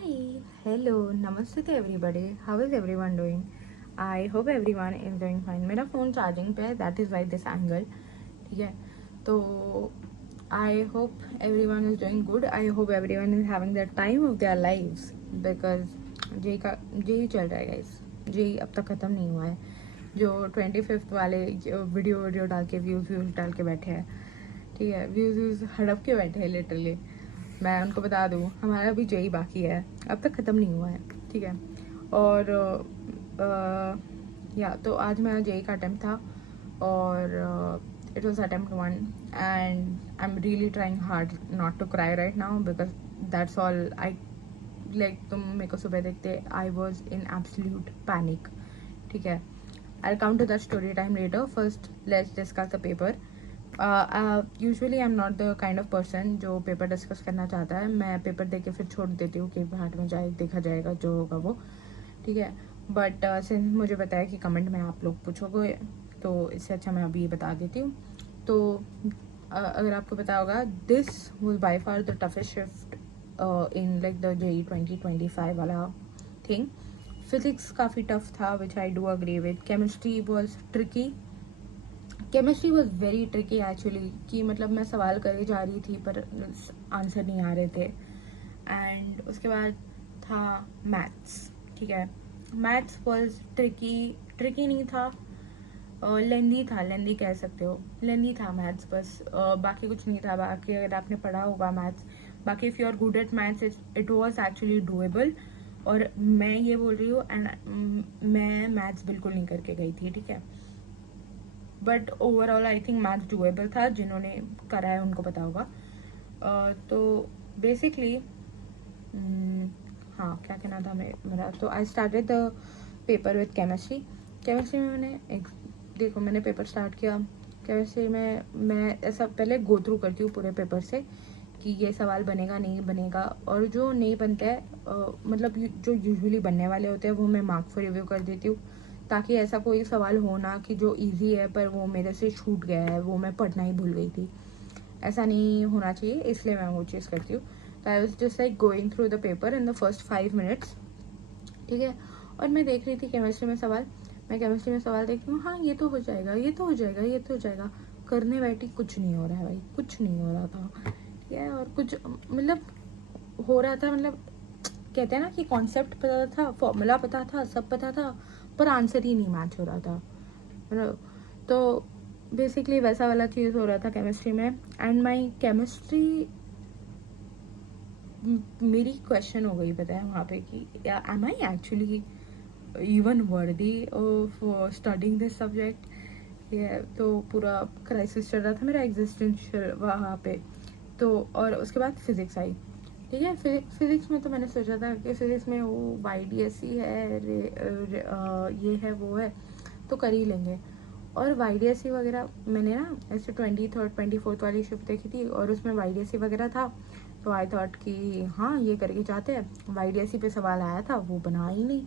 Hi, hello, namaste to everybody. How is everyone doing? I hope everyone is doing fine. मेरा phone charging पे है, that is why this angle. ठीक है, तो I hope everyone is doing good. I hope everyone is having the time of their lives because JEE चल रहा है guys. JEE अब तक ख़त्म नहीं हुआ है. जो 25th वाले वीडियो डाल के व्यूज़ डाल के बैठे हैं, ठीक है, व्यूज़ हड़प के बैठे हैं लिटरली. मैं उनको बता दूँ हमारा भी जेई बाकी है, अब तक ख़त्म नहीं हुआ है. ठीक है, और या तो आज मेरा जेई का अटैम्प्ट था और it was attempt 1 and I am really trying hard not to cry right now because that's all I like. तुम मेरे को सुबह देखते I was in absolute panic. ठीक है, I come to that story time later. First let's discuss the paper. Usually I am not the kind of person जो paper discuss करना चाहता है. मैं पेपर दे के फिर छोड़ देती हूँ कि भाट में जाए, देखा जाएगा जो होगा वो. ठीक है, बट सिंस मुझे पता है कि कमेंट में आप लोग पूछोगे तो इससे अच्छा मैं अभी बता देती हूँ. तो अगर आपको पता होगा, this was by far the toughest shift in like the JEE 2025 वाला थिंग. फिजिक्स काफ़ी टफ था विच I do agree with. Chemistry was tricky. Chemistry was very tricky actually, कि मतलब मैं सवाल करे जा रही थी पर आंसर नहीं आ रहे थे. एंड उसके बाद था मैथ्स. ठीक है, मैथ्स वॉज ट्रिकी नहीं था, लेंदी था, लेंदी कह सकते हो, लेंदी था मैथ्स बस. बाकी कुछ नहीं था. बाकी अगर आपने पढ़ा होगा मैथ्स, बाकी if you are good at maths it was actually doable. और मैं ये बोल रही हूँ एंड मैं मैथ्स बिल्कुल नहीं करके गई थी. ठीक है, but overall I think maths doable था. जिन्होंने करा है उनको पता होगा. तो बेसिकली हाँ, क्या कहना था मेरा. तो I started the paper with chemistry. Chemistry में देखो मैंने पेपर स्टार्ट किया. केमिस्ट्री में मैं ऐसा पहले गो थ्रू करती हूँ पूरे पेपर से कि ये सवाल बनेगा नहीं बनेगा, और जो नहीं बनता है मतलब जो यूजुअली बनने वाले होते हैं वो मैं मार्क फॉर रिव्यू कर देती हूँ, ताकि ऐसा कोई सवाल हो ना कि जो इजी है पर वो मेरे से छूट गया है, वो मैं पढ़ना ही भूल गई थी. ऐसा नहीं होना चाहिए, इसलिए मैं वो चीज़ करती हूँ. तो I was just like going through the paper in the first 5 minutes. ठीक है, और मैं देख रही थी केमिस्ट्री में सवाल. मैं केमिस्ट्री में सवाल देखती हूँ, हाँ ये तो हो जाएगा, ये तो हो जाएगा, ये तो हो जाएगा. करने बैठी, कुछ नहीं हो रहा है भाई, कुछ नहीं हो रहा था. ठीक है, और कुछ मतलब हो रहा था, मतलब कहते हैं ना कि कॉन्सेप्ट पता था, फॉर्मूला पता था, सब पता था, पर आंसर ही नहीं मैच हो रहा था. मतलब तो बेसिकली वैसा वाला चीज़ हो रहा था केमिस्ट्री में. एंड माई केमिस्ट्री मेरी क्वेश्चन हो गई पता है वहाँ पे कि am I actually even worthy of studying this subject. ये तो पूरा क्राइसिस चल रहा था मेरा एग्जिस्टेंशियल वहाँ पे. तो और उसके बाद फिज़िक्स आई. ठीक है, फिज़िक्स में तो मैंने सोचा था कि फिज़िक्स में वो YDSE है, ये है वो है, तो कर ही लेंगे. और YDSE वगैरह मैंने ना ऐसे 23rd 24th वाली शिफ्ट देखी थी और उसमें YDSE वगैरह था. तो आई थॉट कि हाँ ये करके जाते हैं. YDSE पे सवाल आया था, वो बना ही नहीं.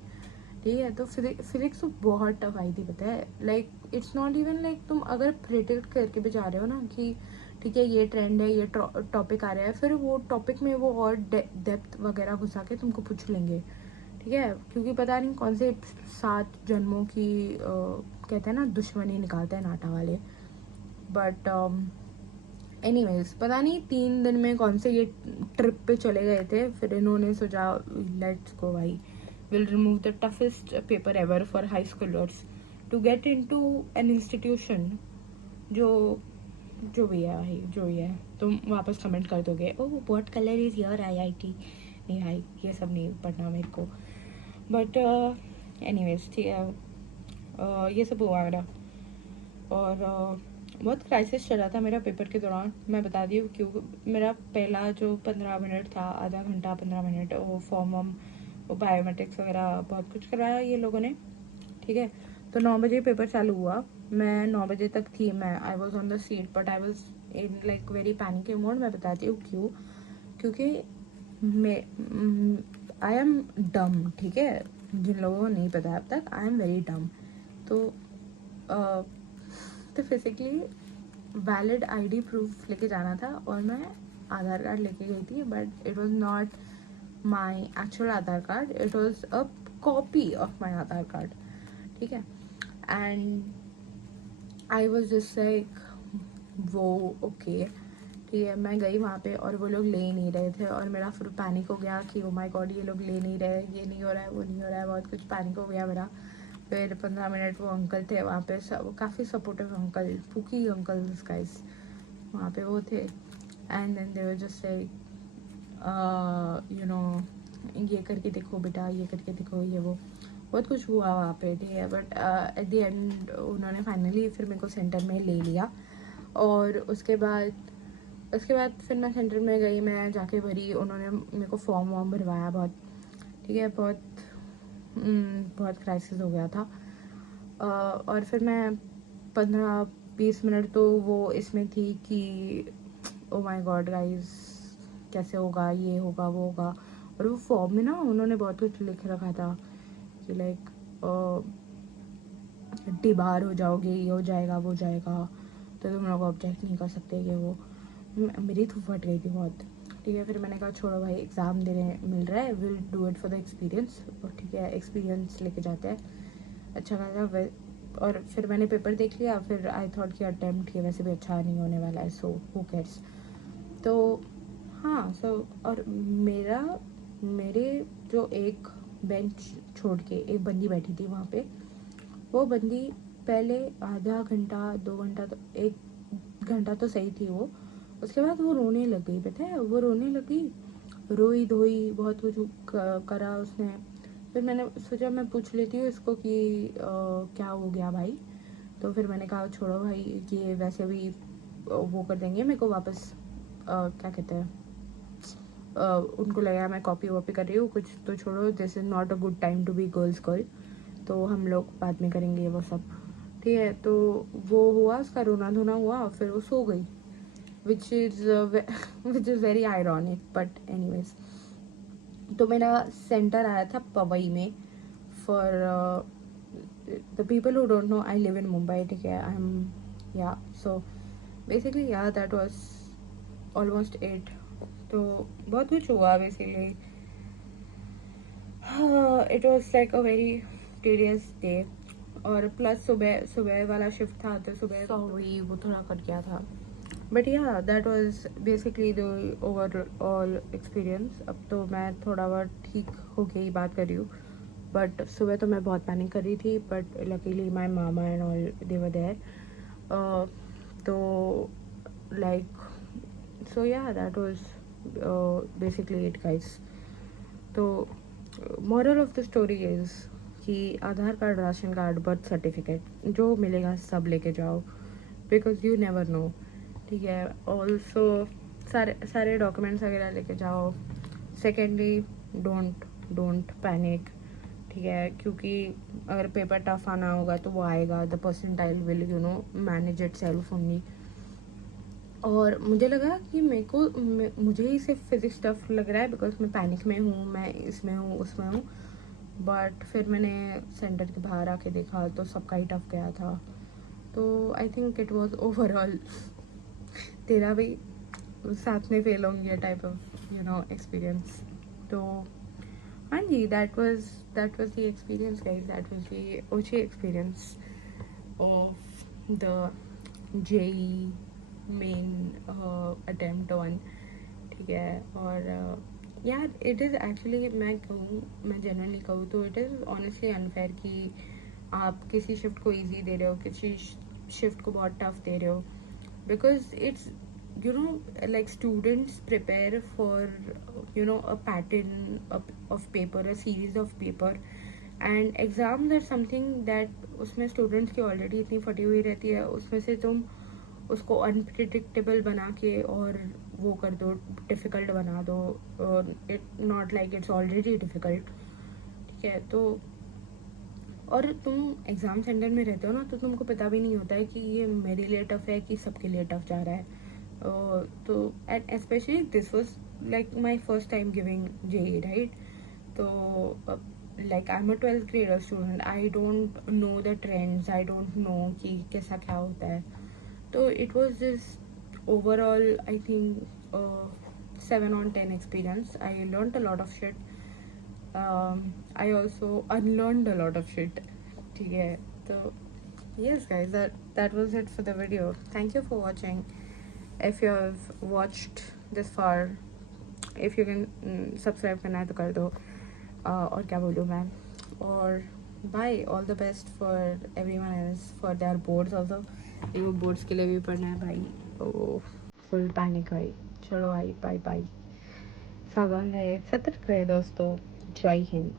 ठीक है, तो फिजिक्स तो बहुत टफ आई थी पता है. Like it's not even like तुम अगर प्रिडिक्ट करके भी जा रहे हो ना कि ठीक है ये ट्रेंड है, ये टॉपिक आ रहा है, फिर वो टॉपिक में वो और डेप्थ वगैरह घुसा के तुमको पूछ लेंगे. ठीक है, क्योंकि पता नहीं कौन से 7 जन्मों की कहते हैं ना दुश्मनी निकालते हैं नाटा वाले. बट एनीवेज पता नहीं 3 दिन में कौन से ये ट्रिप पे चले गए थे. फिर इन्होंने सोचा लेट्स गो भाई, will remove the toughest paper ever for high schoolers to get into an institution. जो जो भी है भाई, जो भी है, तुम वापस कमेंट कर दोगे oh what colour is your IIT. नहीं भाई, ये सब नहीं पढ़ना मेरे को. बट एनीवेज ठीक है, ये सब हुआ मेरा. और बहुत क्राइसिस चला था मेरा पेपर के दौरान. मैं बता दी हूँ क्यों. मेरा पहला जो 15 मिनट था, आधा घंटा 15 मिनट, वो फॉर्म वो बायोमेट्रिक्स वगैरह बहुत कुछ कराया ये लोगों ने. ठीक है, तो 9 बजे पेपर चालू हुआ. मैं 9 बजे तक थी. मैं I was on the seat but I was in like very panic mode. मैं बताती हूँ क्यों. क्योंकि मैं आई एम डम. ठीक है, जिन लोगों को नहीं पता अब तक, आई एम वेरी डम. तो तो फिजिकली वैलिड ID प्रूफ लेके जाना था और मैं आधार कार्ड लेके गई थी. But it was not my actual Aadhaar card, it was a copy of my Aadhaar card, ठीक है. And I was just like वो ओके, ठीक है. मैं गई वहाँ पे और वो लोग ले ही नहीं रहे थे और मेरा फिर पैनिक हो गया कि ओ माय गॉड ये लोग ले नहीं रहे, ये नहीं हो रहा है, वो नहीं हो रहा है, बहुत कुछ पैनिक हो गया मेरा. फिर 15 मिनट वो अंकल थे वहाँ पे, सब काफ़ी सपोर्टिव अंकल, फूकी अंकल गाइस वहाँ पे वो थे. And then they were just like you know ये करके देखो बेटा, ये करके देखो, ये वो बहुत कुछ हुआ वहाँ पे, ठीक है. बट एट द एंड उन्होंने फाइनली फिर मेरे को सेंटर में ले लिया. और उसके बाद फिर मैं सेंटर में गई, मैं जाके भरी, उन्होंने मेरे को फॉर्म वॉर्म भरवाया बहुत, ठीक है. बहुत क्राइसिस हो गया था. और फिर मैं 15-20 मिनट तो वो इसमें थी कि ओ माय गॉड गाइस कैसे होगा, ये होगा, वो होगा. और वो फॉर्म में ना उन्होंने बहुत कुछ लिख रखा था कि लाइक डिबार हो जाओगे, ये हो जाएगा, वो जाएगा, तो तुम लोग ऑब्जेक्ट नहीं कर सकते, ये वो. मेरी तो फट गई थी बहुत, ठीक है. फिर मैंने कहा छोड़ो भाई, एग्ज़ाम देने मिल रहा है, will do it for the experience, और ठीक है एक्सपीरियंस लेके जाते हैं अच्छा खासा. और फिर मैंने पेपर देख लिया, फिर आई थॉट कि अटैम्प्ट ये वैसे भी अच्छा नहीं होने वाला है, सो हु केयर्स. तो हाँ, सो और मेरे जो एक बेंच छोड़ के एक बंदी बैठी थी वहाँ पे, वो बंदी पहले आधा घंटा 2 घंटा तो 1 घंटा तो सही थी वो. उसके बाद वो रोने लग गई, पता है वो रोने लगी, रोई धोई बहुत कुछ करा उसने. फिर मैंने सोचा मैं पूछ लेती हूँ इसको कि क्या हो गया भाई. तो फिर मैंने कहा छोड़ो भाई, ये वैसे भी वो कर देंगे मेरे को वापस, क्या कहते हैं, उनको लगा मैं कॉपी वॉपी कर रही हूँ कुछ, तो छोड़ो, this is not a good time to be girls girl, तो हम लोग बाद में करेंगे वो सब, ठीक है. तो वो हुआ, उसका रोना धोना हुआ, फिर वो सो गई, which is very ironic, but anyways. तो मेरा सेंटर आया था पवई में. For the people who don't know, I live in Mumbai, ठीक है. आई एम या सो बेसिकली या दैट वाज ऑलमोस्ट 8. तो बहुत कुछ हुआ basically. It was like a very tedious day. और प्लस सुबह सुबह वाला शिफ्ट था, तो सुबह सो हुई, वो थोड़ा कट गया था. बट या that was basically the overall experience. अब तो मैं थोड़ा बहुत ठीक होके ही बात कर रही हूँ, बट सुबह तो मैं बहुत पैनिक कर रही थी. बट लकीली माई मामा and all they were there. तो like so yeah that was basically it guys. तो moral of the story is कि Aadhaar card, ration card, birth certificate जो मिलेगा सब लेके जाओ, बिकॉज यू नेवर नो, ठीक है. ऑल्सो सारे सारे डॉक्यूमेंट्स वगैरह लेके जाओ. सेकेंडली, डोंट पैनिक, ठीक है, क्योंकि अगर पेपर टफ आना होगा तो वो आएगा, the percentile will manage it self only. और मुझे लगा कि मुझे ही सिर्फ फिजिक्स टफ लग रहा है बिकॉज मैं पैनिक में हूँ, मैं इसमें हूँ, उसमें हूँ. बट फिर मैंने सेंटर के बाहर आके देखा तो सबका ही टफ गया था. तो I think it was overall तेरा भी साथ में फेल होंगे टाइप ऑफ एक्सपीरियंस. तो हाँ जी, that was the experience guys, that was the ओची experience of the JEE main attempt on, ठीक है. और यार इट इज़ एक्चुअली, मैं जनरली कहूँ तो इट इज़ ऑनेस्टली अनफेयर कि आप किसी शिफ्ट को इजी दे रहे हो, किसी शिफ्ट को बहुत टफ दे रहे हो, because it's like students prepare for a pattern of paper, a series of paper, and exams are something that उसमें students की already इतनी फटी हुई रहती है, उसमें से तुम उसको अनप्रिडिक्टेबल बना के और वो कर दो, डिफ़िकल्ट बना दो. It not like it's already difficult, ठीक है. तो और तुम एग्ज़ाम सेंटर में रहते हो ना, तो तुमको पता भी नहीं होता है कि ये मेरे लिए टफ़ है कि सबके लिए टफ़ जा रहा है. तो and specially this was like my first time giving JEE, right. तो like I am a 12th grader student, I don't know the trends, I don't know कि कैसा क्या होता है. तो it was this overall I think 7 on 10 experience. I learned a lot of shit. I also unlearned a lot of shit. ठीक है, तो yes guys, that was it for the video. Thank you for watching. If you have watched this far, if you can subscribe करना है तो कर दो. और क्या बोलूँ मैं, और bye, all the best for everyone else for their boards also. वो boards के लिए भी पढ़ना है भाई. Oh, full panic भाई. चलो भाई, बाय बाय. सावधान रहे, सतर्क रहे दोस्तों. जय हिंद.